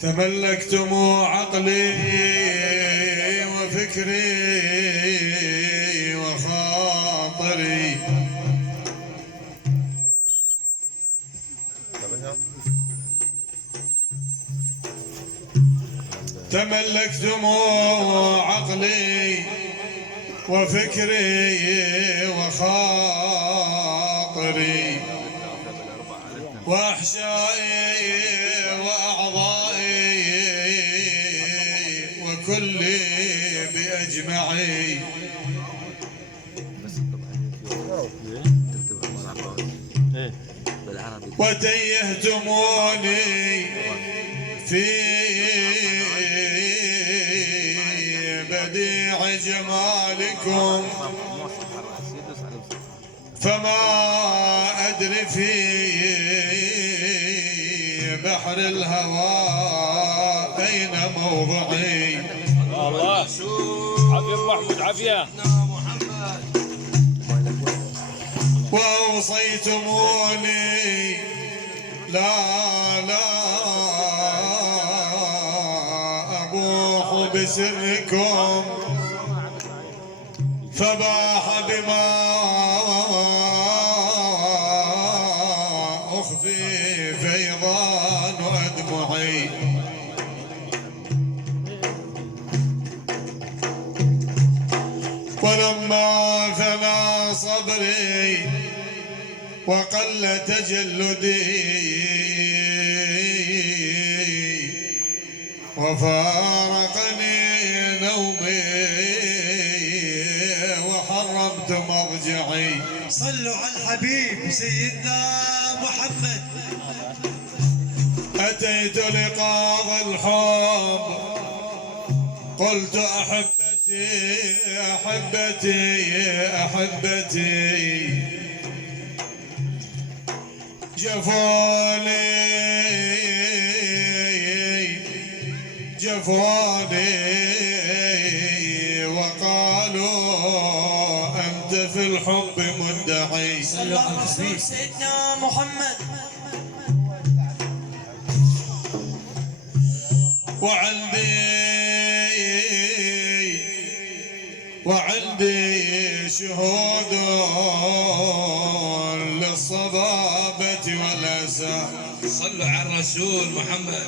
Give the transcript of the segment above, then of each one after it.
تملكتم عقلي وفكري وخاطري، تملكتم عقلي وفكري وخاطري وأحشائي وأعضائي وكلي بأجمعي، وتيهتموني في بديع جمالكم، فما أدري في بحر الهوى أين موضعي. الله عافية أبو محمود عافية. وأوصيتموني لا أبوح بسركم، فباح بما أخفي فيضان أدمعي. ولما فنى صبري وقل تجلدي وفارقني نومي وحرمت مضجعي. صلوا على الحبيب سيدنا محمد. أتيت لقاض الحب قلت أحبتي أحبتي أحبتي، جفوني جفوني وقالوا أنت في الحب مدعي. صلى على الرسول سيدنا محمد. وعندي شهود للصبابة والأسى. صلوا على الرسول محمد.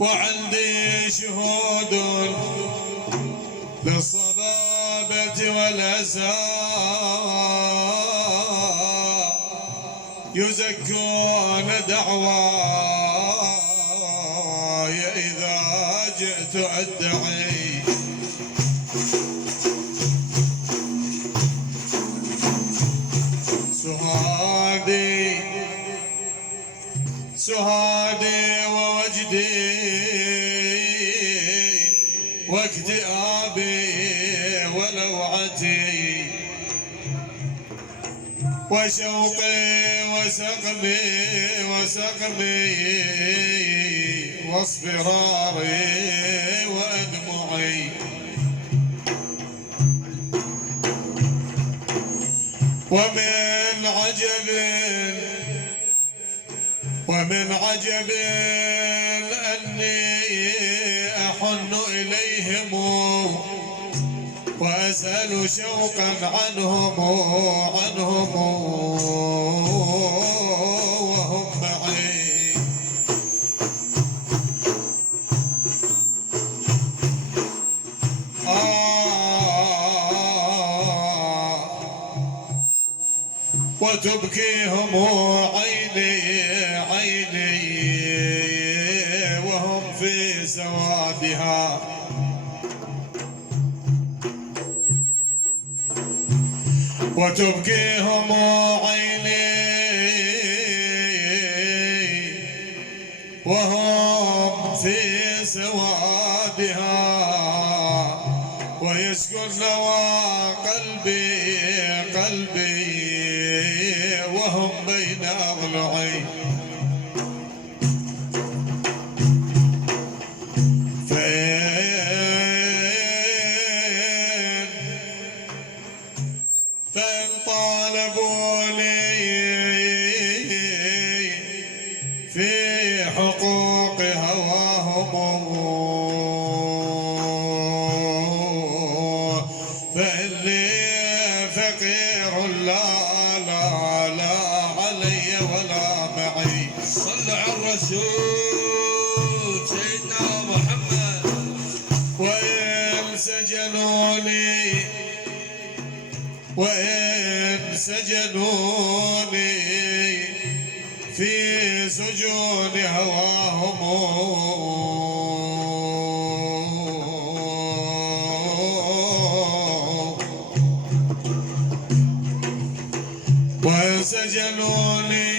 وعندي شهود للصبابة والأسى يزكون دعواي إذا جئت أدعي. سهادي ووجدي واكتئابي ولوعتي وشوقي وسقمي واصفراري وأدمعي. ومن عجب أني أحن إليهم وأسأل شوقا عنهم وهم معي. وتبكيهم عيني وهم في سوادها، وتبكيهم عيني وهم في سوادها، ويسكن نوى قلبي وهم بين أضلعي. فإن طالبوني في حقوق الرسول سيدنا محمد. وإن سجنوني في سجون هواهم وإن سجنوني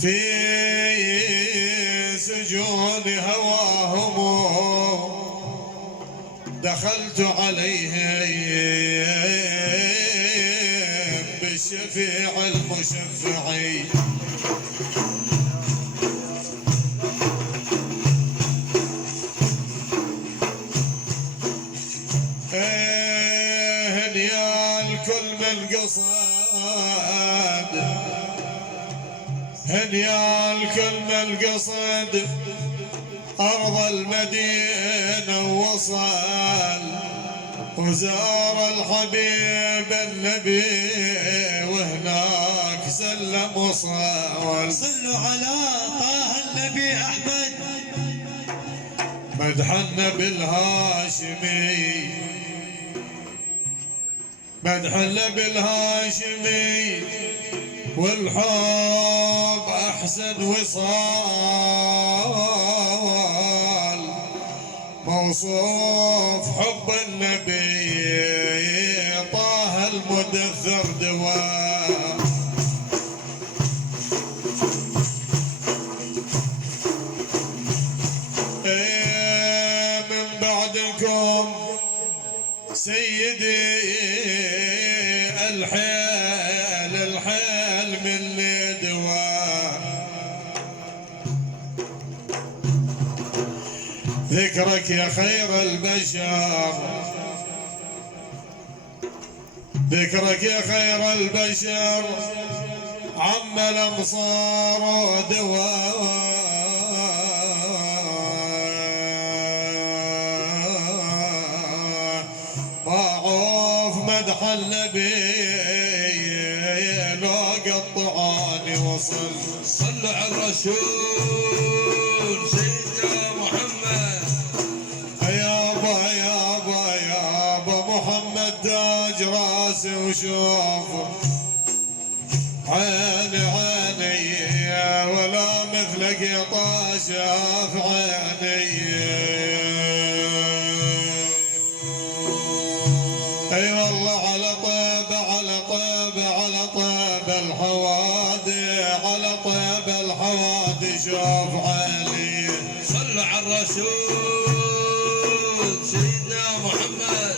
في سجون هواهم دخلت عليهم بالشفيع المشفع هنيال كل من قصد هنيال كل من قصد أرض المدينة وصل وزار الحبيب النبي وهناك سلم وصل. صلوا على طه النبي أحمد. مدح النبي الهاشمي مدح النبي الهاشمي والحب أحسن وصال موصوف حب النبي طه المدثر دواء. من بعدكم سيدي الحيل من دواء. ذكرك يا خير البشر ذكرك يا خير البشر عم الأمصار ودواء. ضاعوف مدح النبي لو قطعاني وصل. صلوا على الرسول سيدنا محمد. يابا محمد تاج راسي وشوف عيني ولا مثلك يا طاشا في عيني. اي والله على طيب الحوادي على طيب الحوادي شوف عيني. صلوا على الرسول سيدنا محمد.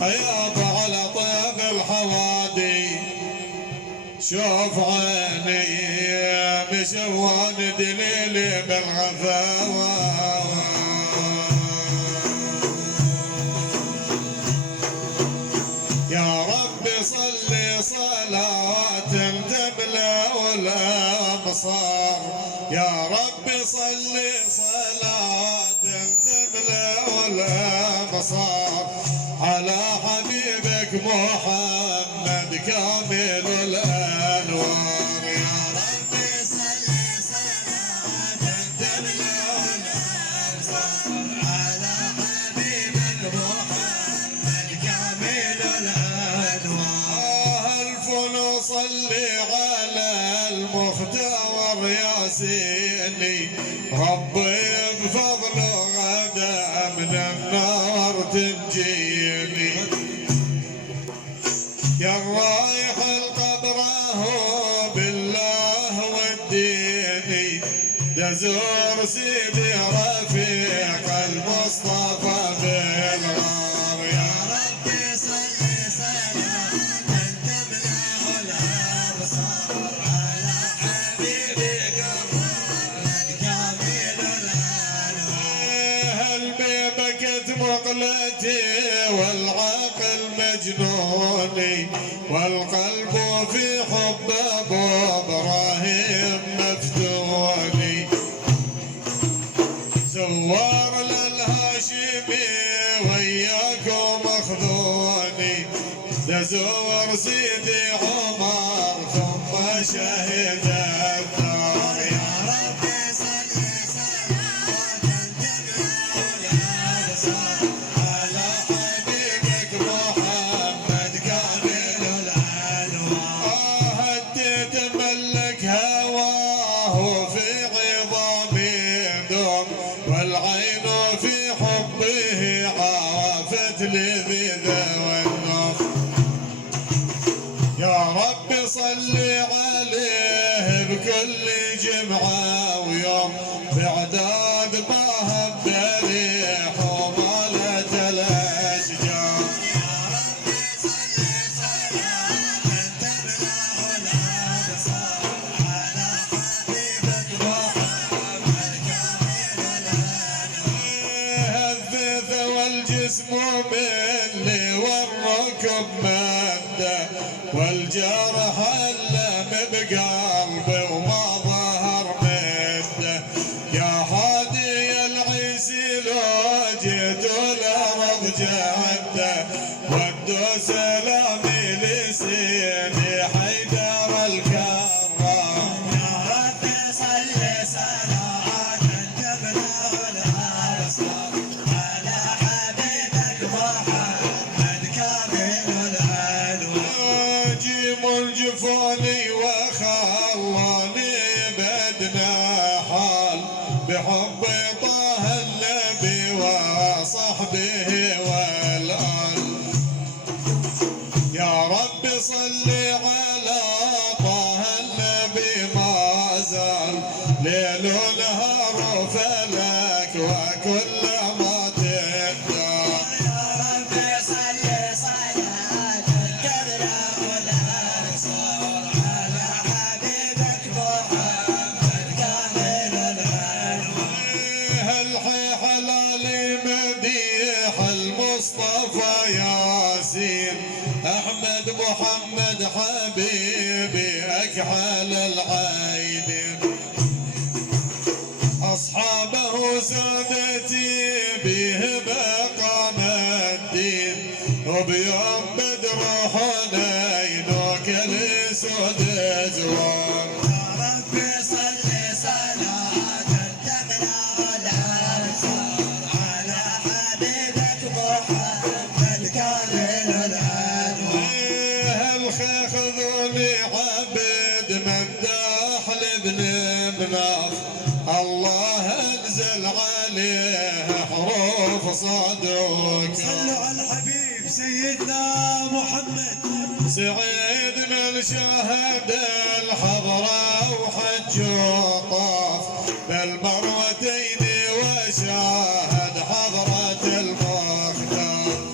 يابا على طيب الحوادي شوف عيني مشوان دليلي بالغفاوة. يا ربي صلي صلاة تملأ الأبصار. يا ربي صلي صلاة تملأ الأبصار على حبيبك محمد كامل الأنوار. يا ربي صلي صلاة تملأ الأبصار على حبيبك محمد كامل الأنوار. ألف نصلي على المختار ياسيني ربي بفضله غدا من النار تنجيني. يا رايح القبر هو بالله وديني دزور سيدي رفيق المصطفى بالغار. يا ربي صلي صلاة تملأ الأبصار على حبيبك محمد كامل الأنوار. هل بكت مقلتي والعقل مجنوني والقلب في حب ابو ابراهيم مفتوني. زوار للهاشمي وياكم اخذوني لزور سيدي عمر ثم شهد دمعة ويوم بعداد ما هم بريح ومالت الأشجار. الثيث والجسم مني والركب مده والجرح اللم بقلبي وما ظهر مده. يا هادي العيسي لو جيت الارض جده ودوا سلامي لسيدي حيدر الكرام. يا رب صل صلاة تملأ الأبصار على حبيبك محمد كامل الأنوار. جيم الجفوني وخلاني بدنا حال بحب طه النبي وصحبه والآل. يا رب صل على طه النبي ما زال ليل ونهار فلك وكل ما تقدر. يا رب صل صلاة تملأ الأبصار على حبيبك محمد كامل الأنوار. الحي حلالي مديح المصطفى ياسين احمد محمد حبيبي اكحل العين. اصحابه سادتي به مقام الدين وبيوم بدر حنين وكل سود زوار. يا رب صل صلاة تملأ الأبصار على حبيبك محمد كامل الأنوار. الخيخ ذولي عبد مداح لابن مناف الله انزل عليه حروف صدوك. صلوا على الحبيب سيدنا محمد. سعيد من شهد الحضرة وحج وطاف بالمروتين وشاهد حضرة المختار.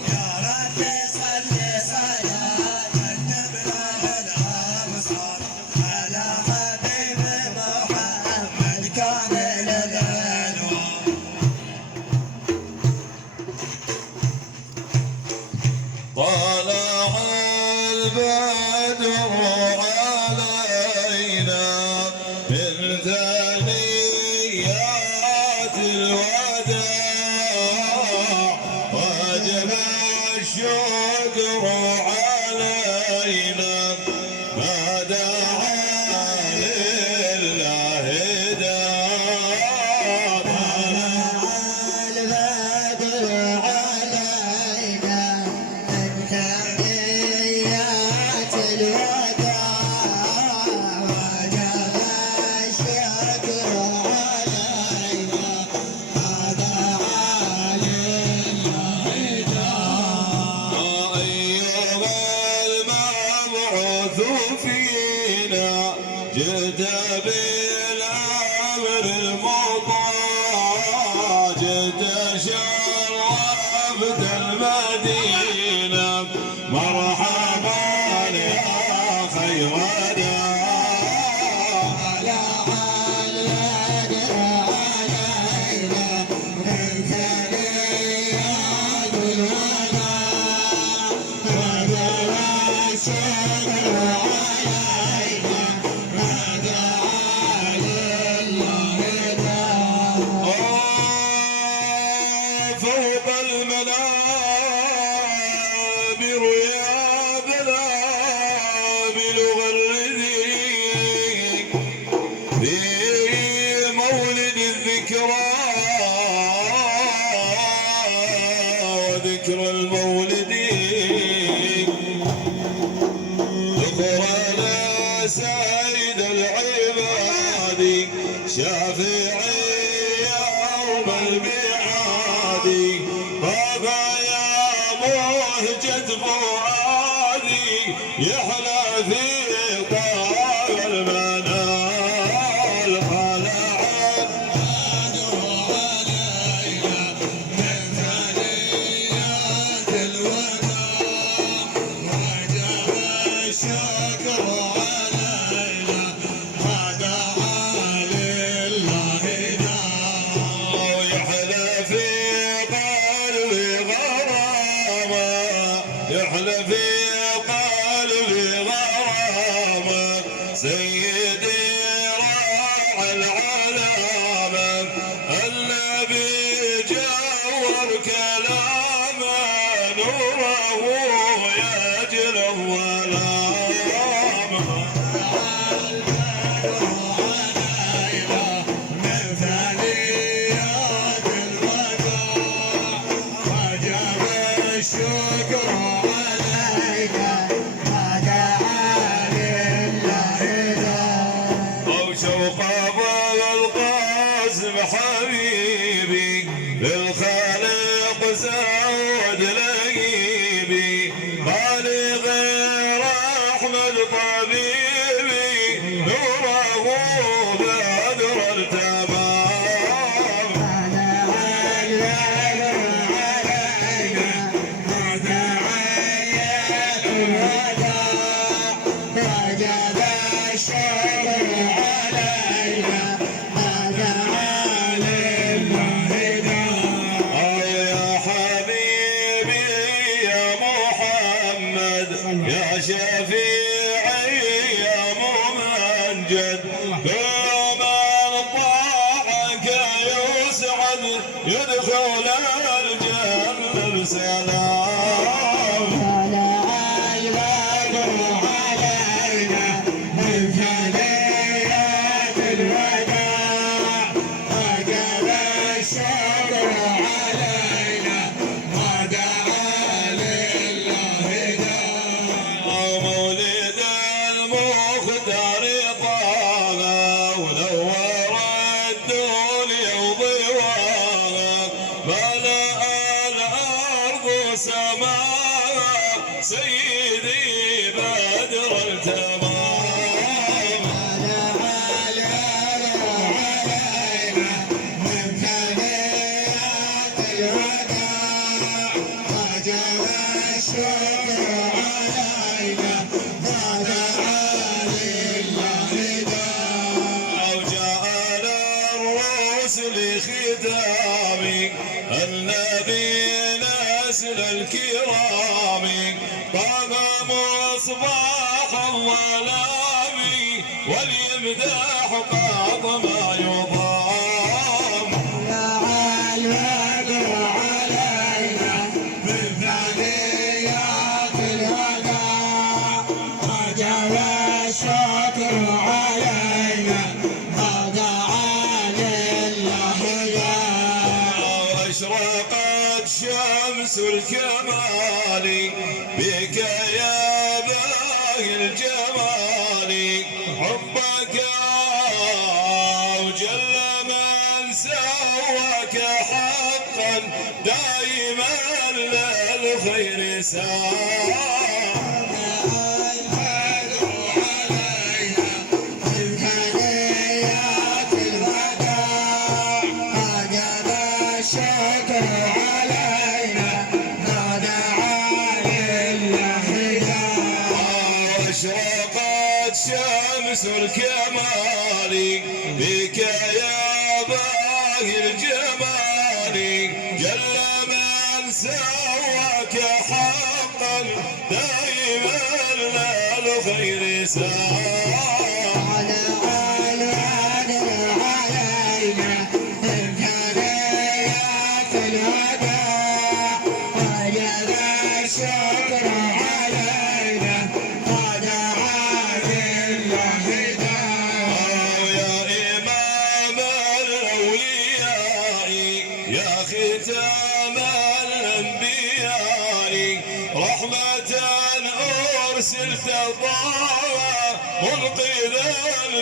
يا رب صل صلاة تملأ الأبصار على حبيب محمد كامل الأنوار. طلع البدر علينا من ثنيات الوداع وجب الشكر علينا ما دعا لله داع. البدر علينا من ثنيات الوداع وجب الشكر علينا ما دعا لله داع. أيها المبعوث فينا جئت بالأمر المطاع جئت شرفت المدينة مرحبا يا خير داع. على البدر علينا من ثنيات الوداع وجب الشكر علينا ما دعا لله داع. فوق المنابر يا بلابل غردي في مولد الذكرى وذكر المولد ذكرنا سيد العباد شافعي يوم الميعاد بابا يا مهجة فؤادي يحلى في طال المنال. واسم حبيبي للخالق زود لقيبي مالي غير احمد طبيبي نوره بدر التمام يا حبيبي يا محمد يا شفيعي يا ممجد كل من طاعك يسعد يدخل الجنة بسلام مولد المختار طه ونور الدنيا وضواها ملأ الأرض سماها سيدي بدر التمام وجعل الرسل ختامي النبي نسل الكرام طه مصباح الظلام وليمدح قاض ما يضام أشرقت شمس الكمال بك يا باهي الجمال حبك وجل من سواك حقا دائما للخير سار أشرقت شمس الكمال بك يا باهي الجمال جل من سواك حقا دائما للخير سار يا ختام الأنبياء رحمة أرسلت طه منقذا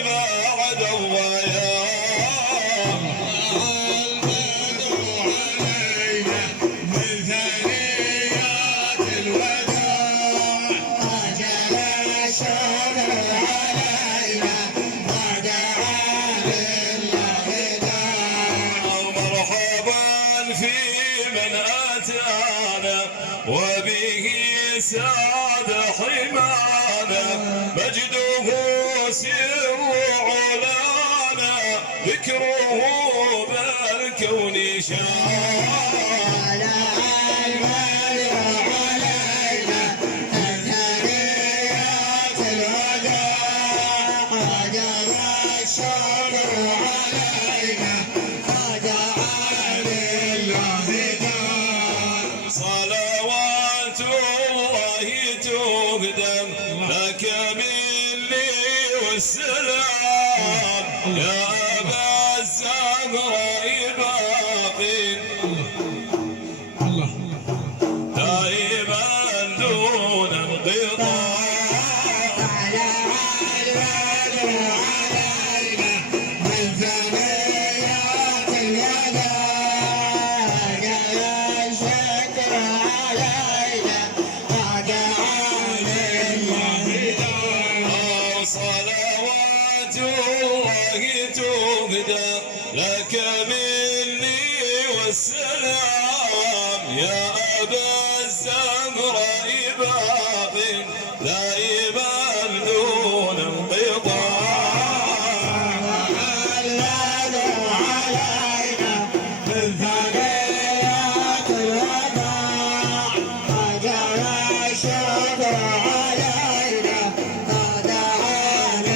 بعد الضياء وبه ساد حمانا مجده سر علانا ذكره بالكون شان صلوات الله تقدم لك مني والسلام يا أبا الزهراء باقي دائما دون انقطاع علينا من ثنيات لك مني والسلام يا أبا الزهراء باق دائما دون انقطاع علينا من ثنيات الوداع أجل الشكر علينا قد عان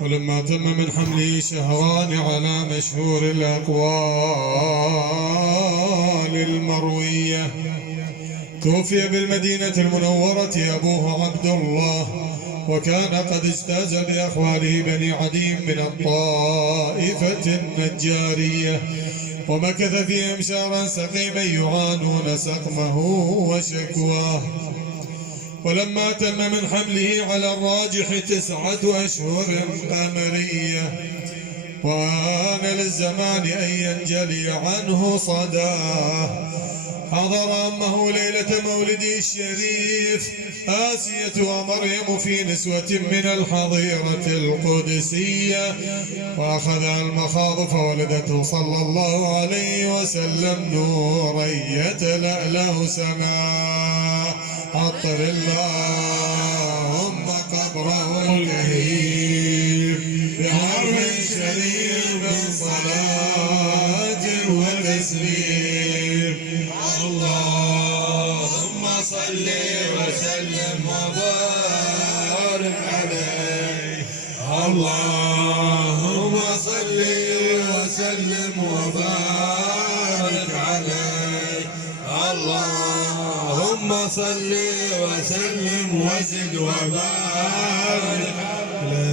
ولما تم من حمله شهران على مشهور الأقوال المروية توفي بالمدينة المنورة أبوه عبد الله، وكان قد اجتاز بأخواله بني عدي من الطائفة النجارية، ومكث فيهم شهرا سقيما يعانون سقمه وشكواه. ولما تم من حمله على الراجح 9 أشهر قمرية، وآن للزمان أن ينجلي عنه صداه، حضر أمه ليلة مولده الشريف آسية ومريم في نسوة من الحظيرة القدسية، وأخذها المخاض فولدته صلى الله عليه وسلم نورا يتلألأ سماء. عطر اللهم قبره الكريم بحرف شريف من صلاة وتسليم. اللهم صل وسلم وبارك عليه. اللهم صل وسلم وبارك عليه. اللهم صل وسلم وزد وبارك.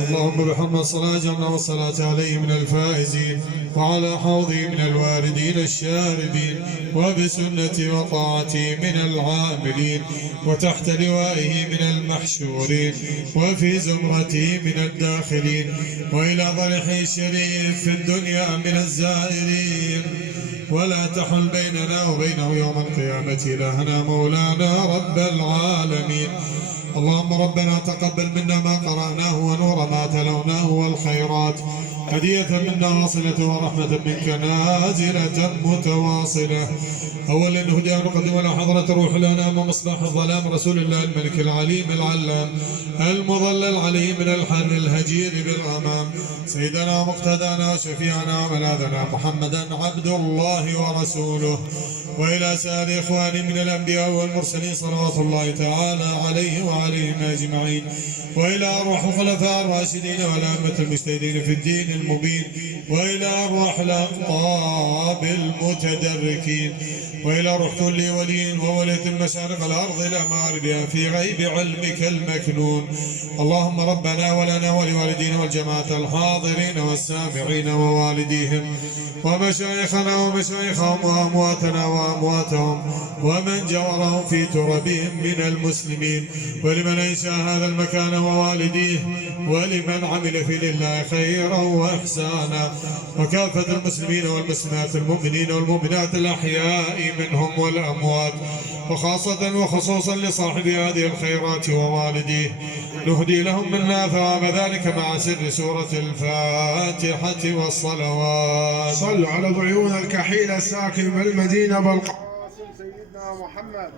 اللهم بحرمة الصلاة جعلنا والصلاة عليه من الفائزين، وعلى حوضه من الواردين الشاربين، وبسنة وطاعته من العاملين، وتحت لوائه من المحشورين، وفي زمرته من الداخلين، وإلى ضريحه الشريف في الدنيا من الزائرين. ولا تحل بيننا وبينه يوم القيامة إلهنا مولانا رب العالمين. اللهم ربنا تقبل منا ما قرأناه ونور ما تلوناه والخيرات، هدية منا واصلة ورحمة منك نازلة متواصلة. أولا هدى نقدم إلى حضرة روح الأنام ومصباح الظلام رسول الله الملك العليم العلام المظلل عليه من الحر الهجير بالغمام، سيدنا ومقتدانا وشفيعنا وملاذنا محمدا عبد الله ورسوله. وإلى سائر إخواني من الأنبياء والمرسلين صلوات الله تعالى عليه وعليهم أجمعين. وإلى أرواح الخلفاء الراشدين والأئمة المجتهدين في الدين المبين. وإلى أرواح الأقطاب المتدركين. وإلى روح كل ولي وولية مشارق الأرض الأماربها في غيب علمك المكنون. اللهم ربنا ولنا ولوالدينا والجماعة الحاضرين والسامعين ووالديهم ومشايخنا ومشايخهم وأمواتنا وأمواتهم ومن جورهم في تربهم من المسلمين، ولمن أنشأ هذا المكان ووالديه، ولمن عمل في لله خيرا وإحسانا، وكافة المسلمين والمسلمات المؤمنين والمؤمنات الأحياء منهم والأموات، وخاصة وخصوصا لصاحب هذه الخيرات ووالديه. نهدي لهم منا ثواب ذلك مع سر سورة الفاتحة والصلوات. صلوا على ضيوف الكحيل الساكن بالمدينة بالقاسم سيدنا محمد.